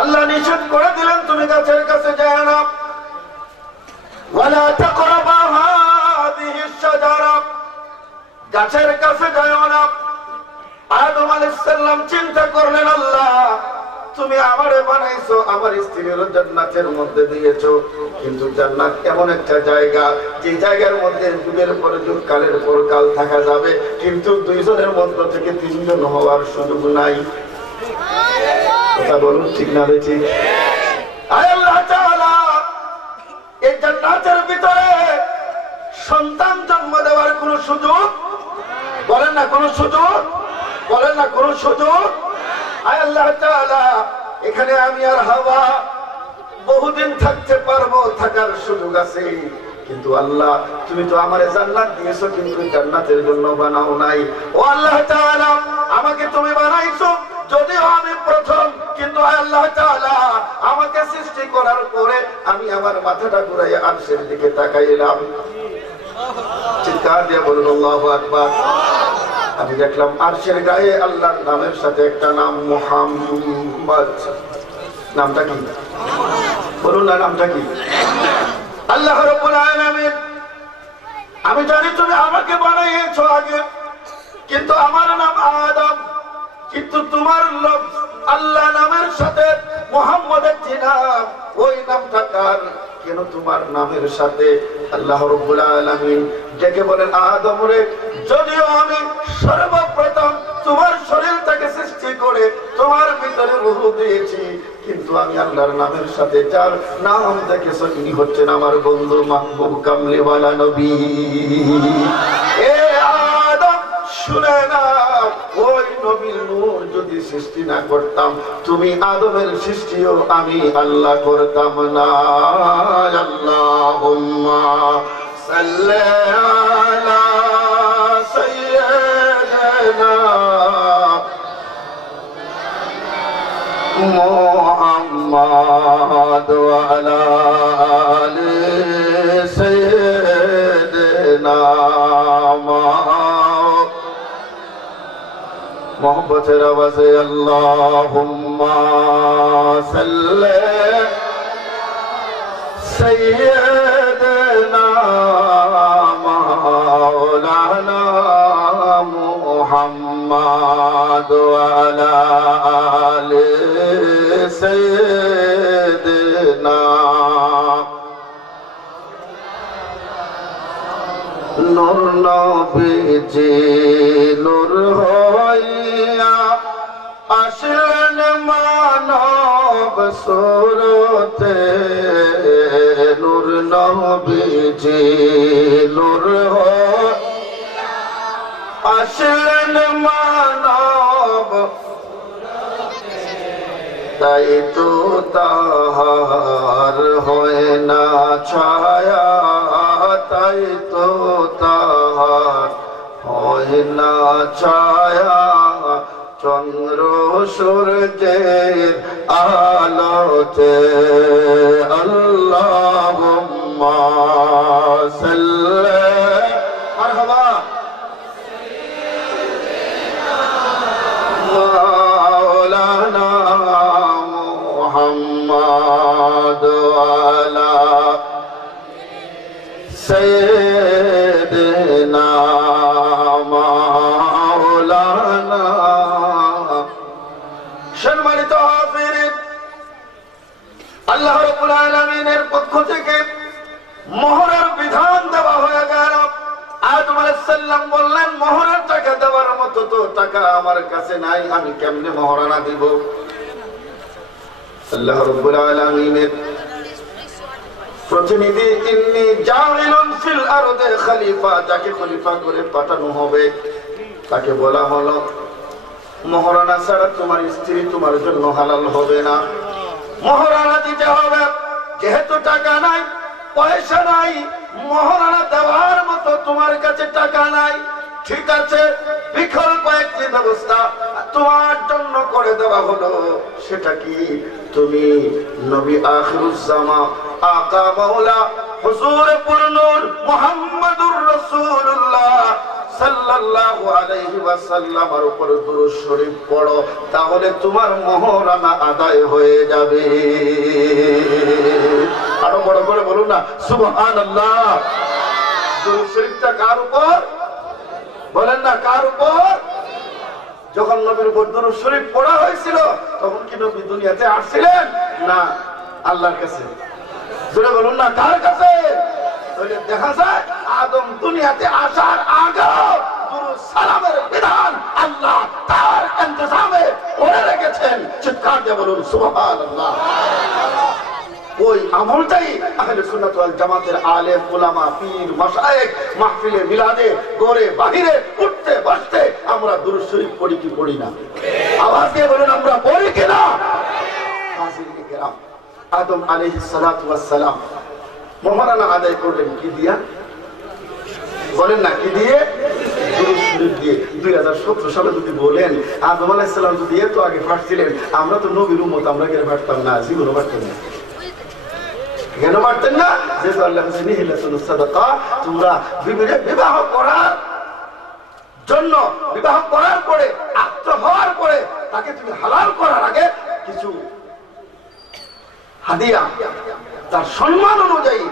আল্লাহ নিষেধ করে দিলেন তুমি গাছের কাছে যায় না, ওয়ালা তাকরাবা হাযিহি শাজারা, গাছের কাছে যায় না। আদম আলাইহিস সালাম চিন্তা করলেন, আল্লাহ তুমি আমারে বানাইছো, আমার স্ত্রীর জান্নাতের মধ্যে দিয়েছো, কিন্তু জান্নাত এমন একটা জায়গা যে জায়গার মধ্যে যুগের পর যুগ কালের পর কাল থাকা যাবে, কিন্তু দুইজনের মধ্য থেকে তিনজন হওয়ার সুযোগ নাই। কথা বলুন ঠিক না বেঠি? আল্লাহ তাআলা এই জান্নাতের ভিতরে সন্তান জন্ম দেওয়ার কোন সুযোগ বলেন না, কোন সুযোগ বলেন না, কোন সুযোগ। আল্লাহ তাআলা এখানে আমি আর হাওয়া বহুদিন থাকতে পারবো, থাকার সুযোগ আছে, কিন্তু আল্লাহ তুমি তো আমারে জান্নাত দিয়েছো, কিন্তু জান্নাতের জন্য বানাও নাই। ও আল্লাহ তাআলা আমাকে তুমি বানাইছো, যদিও আমি প্রথম, কিন্তু আল্লাহ তাআলা আমাকে সৃষ্টি করার পরে আমি আমার মাথাটা ঘুরাইয়া আরশের দিকে তাকাইলাম, চিৎকার দিয়ে বলুন আল্লাহু আকবার। আমি দেখলাম আরশের গায়ে আল্লাহর নামের সাথে একটা নাম মুহাম্মদ। নামটা কি বলুন না, নামটা কি? আল্লাহ রাব্বুল আলামিন, আমি জানি তুমি আমাকে বানাইয়েছো আগে, কিন্তু আমার নাম আদম, কিন্তু তোমার লোক আল্লাহ নামের সাথে মুহাম্মদের যে নাম, ওই নামটা কার? কেন তোমার নামের সাথে? আল্লাহ রাব্বুল আলামিন ডেকে বলেন, আদম রে, যদিও আমি সর্বপ্রথম তোমার শরীরটাকে সৃষ্টি করে তোমার ভিতরে রূহ দিয়েছি, কিন্তু আমি আল্লাহর নামের সাথে যার নাম দেখেছো তিনি হচ্ছেন আমার বন্ধু মাহবুব কামলিওয়ালা নবী। এ আদম শুনে না, ওই নবীর নূর যদি সৃষ্টি না করতাম, তুমি আদমের সৃষ্টিও আমি আল্লাহ করতাম না। আল্লাহুম্মা সাল্লি আলা সাইয়্যিদিনা মুহাম্মাদ ওয়া আলা আলি সাইয়্যিদিনা मोहब्बतेर आवाज़े अल्लाहुम्मा सल्ले सय्यदना मौलाना मुहम्मद वाला आले सय्यदना। नूर नबीजी नूर होइया আসলেন মানব সুরতে, নূর নবীজি নূর হইয়া আসলেন মানব সুরতে, তাই তো তাহার হয় না ছায়া, তাই তো তাহার হয় না ছায়া, চন্দ্র সূর্যের আলোতে। আল্লাহুম্মা সাল্লি মারহাবা মাওলানা মুহাম্মদ ওয়ালা সাইয়্যিদিনা মাওলানা। সম্মানিত হাজিরিন, আল্লাহ রাব্বুল আলামিনের পক্ষ থেকে মোহরের বিধান দেওয়া হয়ে গেল। আদম আলাইহিস সালাম বললেন, মোহরের টাকা দেওয়ার মতো তো টাকা আমার কাছে নাই, আমি কেমনে মোহরানা দিব? আল্লাহ রাব্বুল আলামিনের প্রতিনিধি ইন্নী জাইলুন ফিল আরদে খলিফা, যাকে খলিফা করে পাঠানো হবে, তাকে বলা হলো মোহরানা ছাড়া তোমার স্ত্রী তোমার জন্য হালাল হবে না, মোহরানা দিতে হবে। যেহেতু টাকা নাই, পয়সা নাই, মোহরানা দেওয়ার মতো তোমার কাছে টাকা নাই, ঠিক আছে, বিকল্প একটি ব্যবস্থা তোমার জন্য করে দেওয়া হলো। সেটা কি? তুমি নবী আখিরুজ্জামান আকা মাওলা হুজুর পুরনূর মুহাম্মদুর রাসূলুল্লাহ সাল্লাল্লাহু আলাইহি ওয়াসাল্লামের উপর দুরূদ শরীফ পড়ো, তাহলে তোমার মহরানা আদায় হয়ে যাবে। আরো বড় করে বলুন না সুবহানাল্লাহ। দুরূদ শরীফটা কার উপর বলেন না, কার উপর? যখন নবীর উপর দুরূদ শরীফ পড়া হয়েছিল তখন কি নবী দুনিয়াতে আসছিলেন না আল্লাহর কাছে? জোরে বলুন না, কার কাছে? দেখা যায় আদম দুনিয়াতে আসার আগে দুরূদ সালামের বিধান আল্লাহ তার ইন্তজামে করে রেখেছেন। চিৎকার দিয়ে বলুন সুবহানাল্লাহ। ওই আমলটাই আহলে সুন্নাত ওয়াল জামাতের আলেম উলামা পীর মাশায়েখ মাহফিলে মিলাদে ঘরে বাহিরে উঠতে বসতে আমরা দুরূদ শরীফ পড়ি কি পড়ি না? আওয়াজ দিয়ে বলুন আমরা পড়ি কিনা? হাজিরিন কিরাম, আদম আলাইহিস সালাতু ওয়াস সালাম মহরানা আদায় করলেন কি দিয়া বলেন না, কি দিয়ে? দুরূদ শরীফ দিয়ে। 2017 সালে যদি বলেন আদম আলাইহিস সালাম যদি এত আগে ফাটছিলেন, আমরা তো নবীর উম্মত, আমরা কেন ফাটতাম না? জীবনও ফাটতাম না। কেন পারতেন না? যেহেতু আল্লাহ সাদাকা, তোমরা বিবাহ করার জন্য, বিবাহ করার পরে আত্ম হওয়ার পরে তাকে তুমি হালাল করার আগে কিছু হাদিয়া তার সম্মান অনুযায়ী,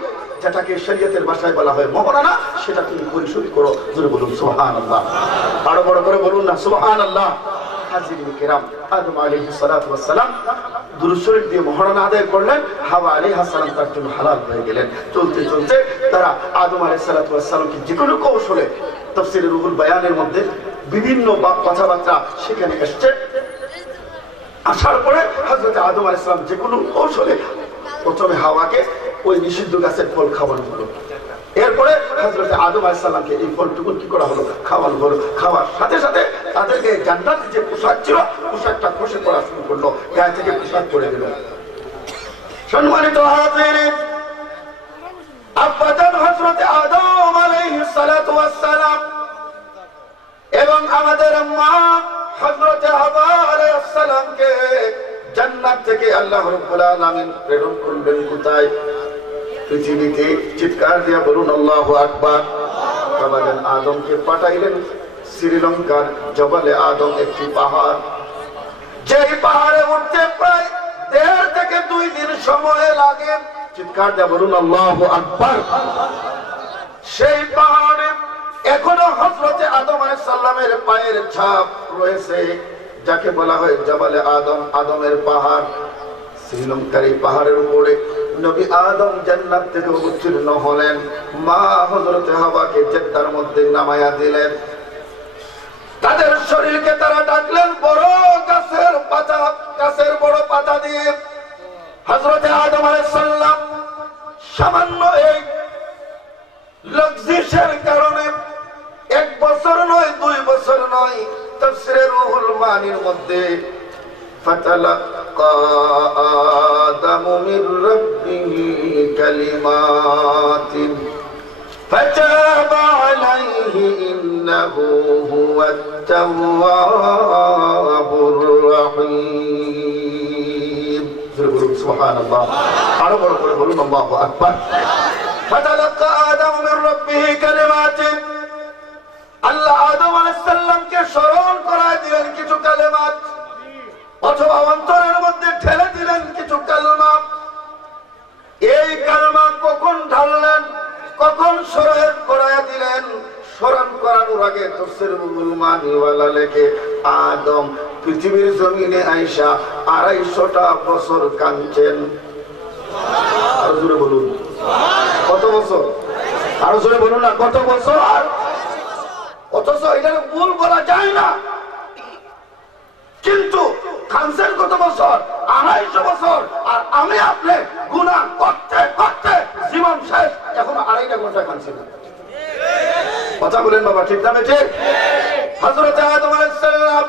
যেটাকে শরীয়তের ভাষায় বলা হয় মহরানা, সেটা তুমি পরিশোধ করো। জোরে বলুন সুবহানাল্লাহ। আরো বড় করে বলুন না সুবহানাল্লাহ। হাজিরিন কিরাম, আদম আলাইহিস সালাতু ওয়াস সালাম দুরূদ শরীফ দিয়ে মহরানা আদায় করলেন, হাওয়া আলাইহিস সালাম তার জন্য হালাল হয়ে গেলেন। চলতে চলতে তারা আদম আলাইহিস সালাতু ওয়াস সালামকে যে কোনো কৌশলে, তাফসীরে রুহুল বায়ানের মধ্যে বিভিন্ন কথাবার্তা সেখানে এসছে। আসার পরে হযরত আদম আলাইহিস সালাম যে কোনো কৌশলে প্রথমে হাওয়াকে ওই নিষিদ্ধ গাছের ফল খাওয়ানো হলো। এরপরে হযরত আদম আলাইহিস সালামকে এই ফলটুকু কি করা হলো? খাওয়ানো হলো। খাওয়ার সাথে সাথে তাদেরকে জান্নাতের যে পোশাক ছিল, পোশাকটা খসে পড়া শুরু করলো, গায়ে থেকে পোশাক পরে দিল। সম্মানিত হাজিরিন, আব্বাজান হযরত আদম আলাইহিস সালাতু ওয়াস সালাম এবং আমাদের মা হযরত হাওয়া আলাইহিস সালামকে জান্নাত থেকে আল্লাহ রাব্বুল আলামিন প্রেরণ করলেন কোথায়? পৃথিবীতে। চিৎকার দিয়ে বলুন আল্লাহু আকবার। আব্বাজান আদমকে পাঠাইলেন শ্রীলঙ্কার জবালে আদম, একটি পাহাড়, যেই পাহাড়ে উঠতে প্রায় 1.5 থেকে 2 দিন সময় লাগে। চিৎকার দিয়ে বলুন আল্লাহু আকবার। সেই পাহাড়ে এখনো হযরত আদম আলাইহিস সালামের পায়ের ছাপ রয়েছে, যাকে বলা হয় জবালে আদম, আদমের পাহাড়। শ্রীলঙ্কার এই পাহাড়ের উপরে নবী আদম জান্নাত থেকে উত্তীর্ণ হলেন। মা হযরত হাওয়াকে জেদ্দার মধ্যে নামায়া দিলেন। তাদের শরীরকে তারা ডাকলেন বড় গাছের পাতা, গাছের বড় পাতা দিয়ে। হযরত আদম আলাইহিস সালাম সামান্য এই লক্সিসের কারণে 1 বছর নয়, 2 বছর নয়, তাফসীরে রুহুল মানির মধ্যে ফাতালাক্কা আদামু মির রাব্বিহি কালিমাতিন ফাতাবা আলাইহি ইন্নাহু হুয়াত তাওয়াবুর রহিম। সুবহানাল্লাহ। আরো বড় করে বলুন আল্লাহু আকবার। ফাতালাক্কা আদামু মির রাব্বিহি কালিমাতিন, আল্লাহ আদম আলাইহিস সালামকে স্মরণ করায় দিলেন কিছু কালেমাত, অথবা অন্তরের মধ্যে ঠেলে দিলেন কিছু কালমা। এই কালমা কখন ঢাললেন, কখন স্মরণ করায় দিলেন? স্মরণ করানোর আগে তাফসীর রুহুল মানিওয়ালা লেখে আদম পৃথিবীর জমিনে আইসা 250টা বছর কাঁদছেন। আরো জোরে বলুন কত বছর? আরো জোরে বলুন না কত বছর? অথচ এটাকে ভুল বলা যায় না, কিন্তু কাঁদছেন কত বছর? 250 বছর। আর আমি আপনি গুনাহ করতে করতে জীবন শেষ, এখন 2.5 ঘন্টা কাঁদছি না। কথা বলেন বাবা, ঠিক না ঠিক? হযরত আদম আলাইহিস সালাম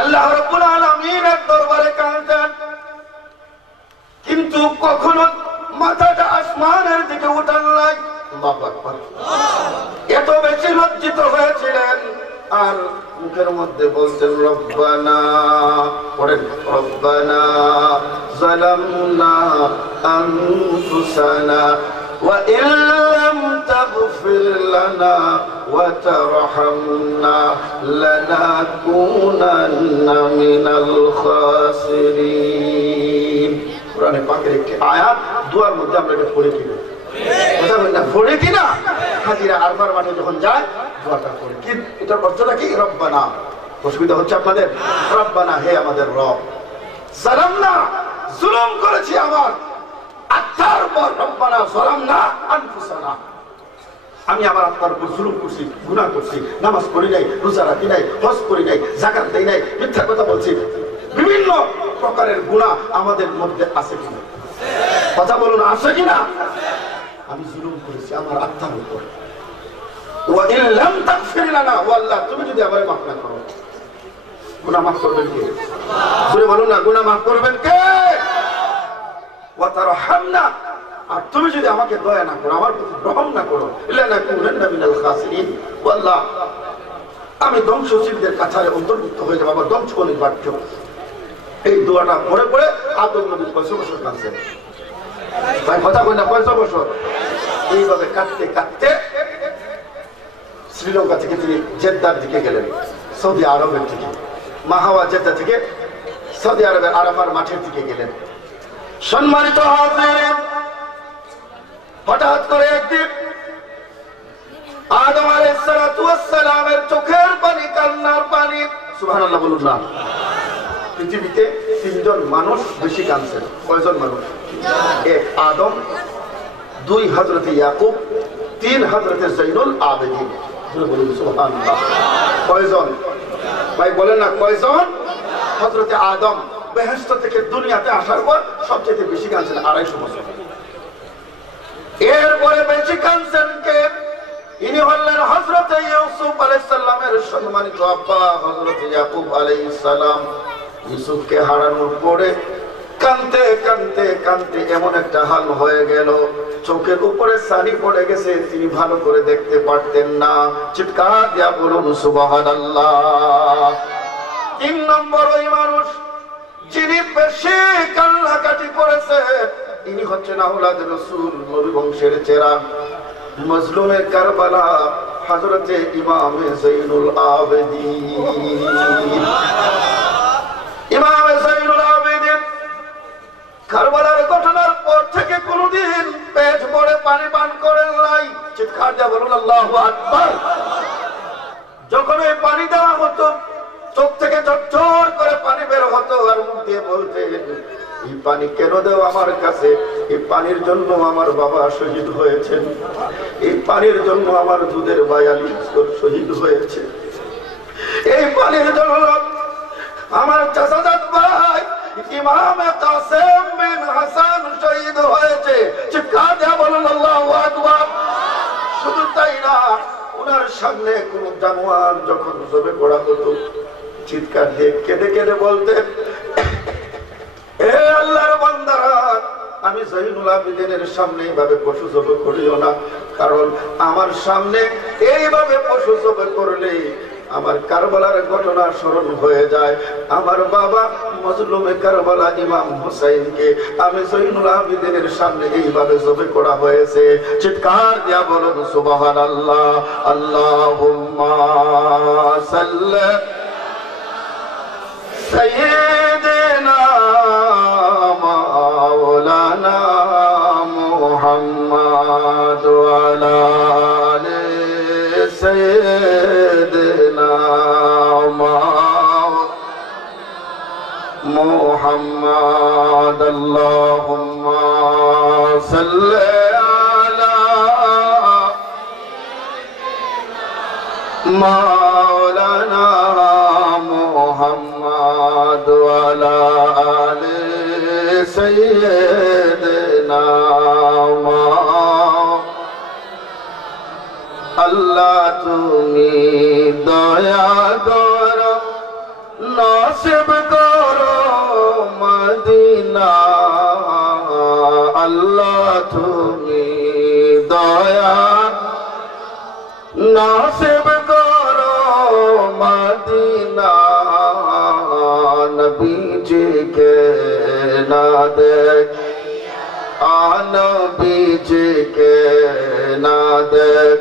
আল্লাহ রাব্বুল আলামিনের দরবারে কাঁদতেন, কিন্তু কখনো মাথাটা আসমানের দিকে উঠান নাই। আল্লাহু আকবার। এত বেশি লজ্জিত হয়েছিলেন আর মুখের মধ্যে বলতেন রব্বানা, পড়েন রব্বানা যালামনা আনফুসানা ওয়া ইল্লাম তাগফির تغفر لنا وترحمنا لنكونن من الخاسرين কোরআনে পাকের একটি আয়াত দুয়ার মধ্যে আমরা এটা পড়ে কিনা কথা বলেন না পড়ে কিনা হাজিরা আরফার মাঠে যখন যায় দোয়াটা পড়ে কি এটার অর্থটা কি রব্বানা অসুবিধা হচ্ছে আপনাদের রব্বানা হে আমাদের রব সালামনা জুলুম করেছি আমার আত্মার উপর রব্বানা সালামনা আনফুসানা আমি আমার আত্মার উপর জুলুম করছি গুনাহ করছি নামাজ পড়ি নাই রোজা রাখি নাই হজ করি নাই যাকাত দেই নাই মিথ্যা কথা বলছি বিভিন্ন প্রকারের গুনাহ আমাদের মধ্যে আছে কিনা কথা বলুন আছে কিনা আমি জুলুম করেছি আমার আত্মার উপর ওয়া ইন লাম তাগফির লানা ওয়া আল্লাহ তুমি যদি আমারে মাফ না করো গুনাহ মাফ করবেন কে জোরে বলুন না গুনাহ মাফ করবেন কে ওয়া তারহামনা আর তুমি যদি আমাকে দয়া না করো আমার প্রতি রহম না করো লানাকুনান্না মিনাল খাসিরিন ওয়া আল্লাহ আমি ধ্বংসশীলদের কাছারে অন্তর্ভুক্ত হয়ে যাব আমার ধ্বংস অনিবার্য এই দোয়াটা পড়ে পড়ে আদম নবী 500 বছর কাঁদছেন ভাই কথা বলেন না 500 বছর এইভাবে কাটতে কাটতে শ্রীলঙ্কা থেকে তিনি জেদ্দার দিকে গেলেন সৌদি আরবের দিকে মাহাওয়া জেদ্দা থেকে সৌদি আরবের আরাফার মাঠের দিকে গেলেন সম্মানিত হাজিরিন হঠাৎ করে একদিন আদম আলাইহিস সালাতু ওয়াস সালামের চোখের পানি কান্নার পানি সুবহানাল্লাহ বলুন না পৃথিবীতে তিনজন মানুষ বেশি কাঁদছেন কয়জন মানুষ এক আদম দুই হযরত ইয়াকুব তিন হযরত জৈনুল আবেদিন বলুন সুবহানাল্লাহ কয়জন ভাই বলেন না কয়জন হযরত আদম বেহেশত থেকে দুনিয়াতে আসার পর সবচেয়ে বেশি কাঁদছেন 250 বছর এরপরে বেশি কাঁদছেন কে ইনি হলেন হযরত ইউসুফ আলাইহিস সালামের সম্মানিত আব্বা হযরত ইয়াকুব আলাইহিস সালাম ইউসুফকে হারানোর পরে কাঁদতে কাঁদতে কাঁদতে এমন একটা হাল হয়ে গেল চোখের উপরে ছানি পড়ে গেছে তিনি ভালো করে দেখতে পারতেন না চিৎকার দিয়া বলুন সুবহানাল্লাহ 3 নম্বর ওই মানুষ যিনি বেশি কান্নাকাটি করেছে ইনি হচ্ছেন আওলাদ রাসূল নবী বংশের চেরাগ মজলুমে কারবালা হযরত ইমাম জৈনুল আবেদিন ইমাম জৈনুল আবেদিন কারবালার ঘটনার পর থেকে কোনদিন পেট ভরে পানি পান করেন নাই চিৎকার দিয়ে বলুন আল্লাহু আকবার যখন এই পানি দেওয়া হতো চোখ থেকে ঝরঝর করে পানি বের হতো আর মুখ দিয়ে বলতেন এই পানি কেন দেও আমার কাছে এই পানির জন্য আমার বাবা শহীদ হয়েছেন এই পানির জন্য আমার দুধের ভাই আলী শহীদ হয়েছে এই পানির জন্য আমার চাচাজাত ভাই ইমাম কাসেম বিন হাসান শহীদ হয়েছে চিৎকার দিয়ে বলুন আল্লাহু আকবার শুধু তাই না ওনার সামনে কোন জানোয়ার যখন জবে করা হতো চিৎকার দিয়ে কেঁদে কেঁদে বলতেন হে আল্লাহর বান্দারা আমি জৈনুল আবেদিনের সামনে এইভাবে পশু জবে করিও না কারণ আমার সামনে এইভাবে পশু জবে করলে আমার কারবালার ঘটনা স্মরণ হয়ে যায় আমার বাবা মজলুমে কারবালা ইমাম হুসাইনকে আমি জৈনুল আবেদিনের সামনে এইভাবে জবে করা হয়েছে চিৎকার দিয়া বলুন সুবহানাল্লাহ আল্লাহুম্মা সাল্লি সাইয়্যিদিনা মাওলানা মুহাম্মদ ওয়া আলা আলি সাইয়্যিদিনা মুহাম্মদ আল্লাহুম্মা সাল্লি আলা মাওলানা মুহাম্মদ ওয়া আলা আলি সাইয়্যিদিনা আল্লাহ তুমি দয়া করো নসিব করো মদিনা আল্লাহ তুমি দয়া নসিব করো মদিনা নবীজিকে না দেখ নবীজিকে না দেখ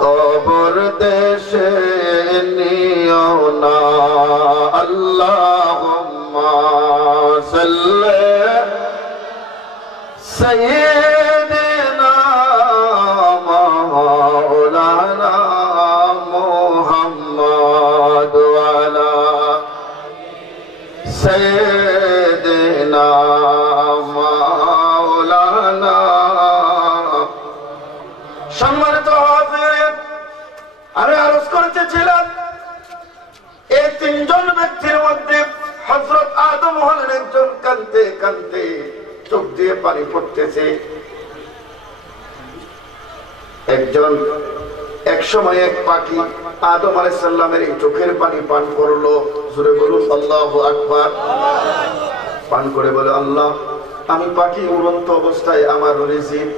কবর দেশে নিও না আল্লাহুম্মা সাল্লি সাইয়্যিদিনা মাওলানা মুহাম্মদ ওয়া আলা সাইয়্যিদিনা মাওলানা। সম্মানিত হাজিরিন, আমি আরজ করেছিলাম এই তিনজন ব্যক্তির মধ্যে হযরত আদম হলেন একজন কাঁদতে কাঁদতে চোখ দিয়ে পানি পড়তেছে, একজন এক সময় এক পাখি আদম আলাইহিস সালামের এই চোখের পানি পান করলো। জোরে বলুন আল্লাহু আকবার। পান করে বলে, আল্লাহ আমি পাখি উড়ন্ত অবস্থায় আমার রিজিক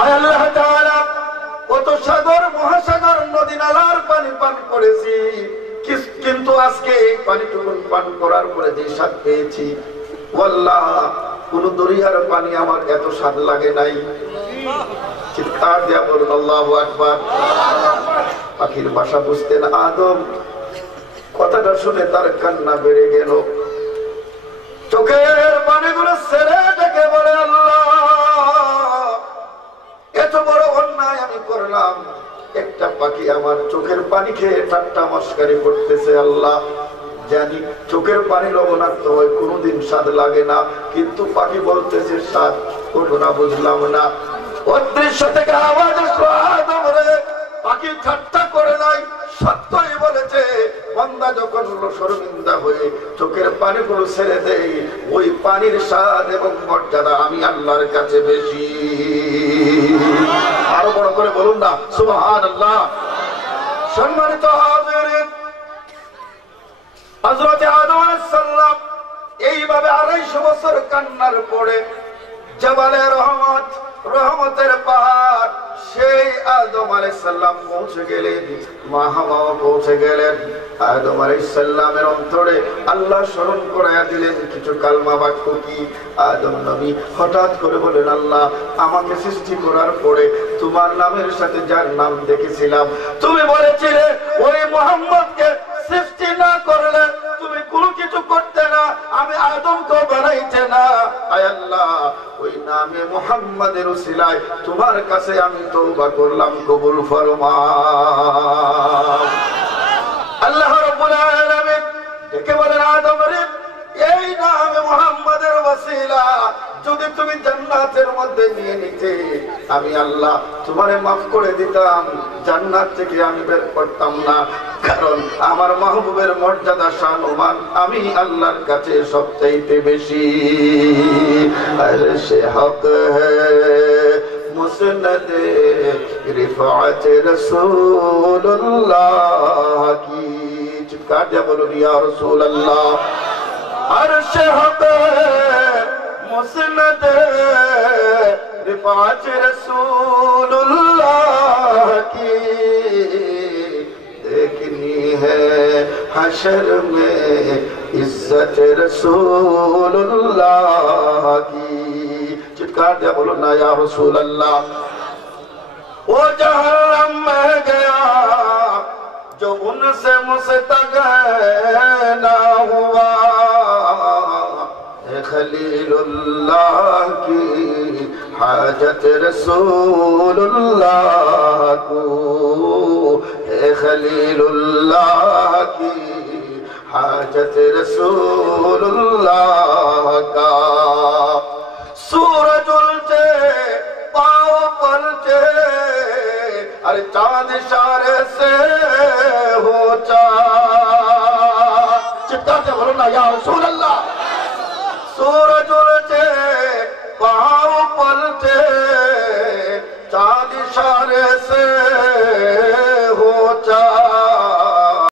আয় আল্লাহ তাআলা কত সাগর মহাসাগর নদী নালার পানি পান করেছি, কিন্তু আজকে এই পানিটুকু পান করার পরে যে স্বাদ পেয়েছি ওয়াল্লাহ কোন দরিয়ার পানি আমার এত স্বাদ লাগে নাই। চিৎকার দিয়া বলুন আল্লাহু আকবার। পাখির ভাষা বুঝতেন আদম, কথাটা শুনে তার কান্না বেড়ে গেল, চোখের পানিগুলো ছেড়ে ডেকে বলে, আল্লাহ এত বড় অন্যায় আমি করলাম, একটা পাখি আমার চোখের পানি খেয়ে ঠাট্টা মস্কারি করতেছে। আল্লাহ জানি চোখের পানি লবণাক্ত হয়, কোনোদিন স্বাদ লাগে না, কিন্তু পাখি বলতেছে স্বাদ, ঘটনা বুঝলাম না। অদৃশ্য থেকে আওয়াজ আসলো, আদম রে, পাখি ঠাট্টা করে নাই, সত্যই বলেছে। বান্দা যখন শর্মিন্দা হয়ে চোখের পানিগুলো ছেড়ে দেয়, ওই পানির স্বাদ এবং মর্যাদা আমি আল্লাহর কাছে বেশি। আরো বড় করে বলুন না সুবহানাল্লাহ। সম্মানিত হাজিরিন, হযরত আদম আলাইহিস সালাম এইভাবে 250 বছর কান্নার পরে জাবালে রহমত, রহমতের পাহাড়, সেই আদম আলাইহিস সালাম পৌঁছে গেলেন, মা হাওয়া পৌঁছে গেলেন। আদম আলাইহিস সালামের অন্তরে আল্লাহ স্মরণ করায়া দিলেন কিছু কালমা বাক্য। কি? আদম নবী হঠাৎ করে বলেন, আল্লাহ আমাকে সৃষ্টি করার পরে তোমার নামের সাথে যার নাম দেখেছিলাম, তুমি বলেছিলে ওই মুহাম্মদকে সৃষ্টি না করলে তুমি কোনো কিছু করতে না, আমি আদমকে বানাইতে না। আয় আল্লাহ ওই নামে মুহাম্মাদের উসিলায় তোমার কাছে আমি তওবা করলাম, কবুল ফরমাও। আল্লাহ রাব্বুল আলামিন ডেকে বলেন, আদম রে, এই নামে মুহাম্মাদের ওসিলা যদি তুমি জান্নাতের মধ্যে নিয়ে নিতে, আমি আল্লাহ তোমারে মাফ করে দিতাম, জান্নাত থেকে আমি বের করতাম না, কারণ আমার মাহবুবের মর্যাদা সম্মান আমি আল্লাহর কাছে সবচাইতে বেশি। আরশে হক হ্যায় মুসনদে রিফাত রাসূলুল্লাহ কি। চিৎকার দিয়ে বলুন ইয়া রাসূলুল্লাহ। আরশে হক হ্যায় মুসনদে রিফাত রাসূলুল্লাহ কি, देखनी है हशर में इज्जत रसूलुल्लाह की। चित्कार दिया बोलो ना या रसूल अल्लाह। वो जहन्नम में गया जो उनसे मुस्तगना हुआ, खलीलुल्लाह की हाजत रसूलुल्लाह को, खलीलुल्लाह की हाजत रसूलुल्लाह का। सूरज उलटे पाँव पलटे, अरे चांद इशारे से हो चा। चित्कार से बोलो ना या रसूल अल्लाह।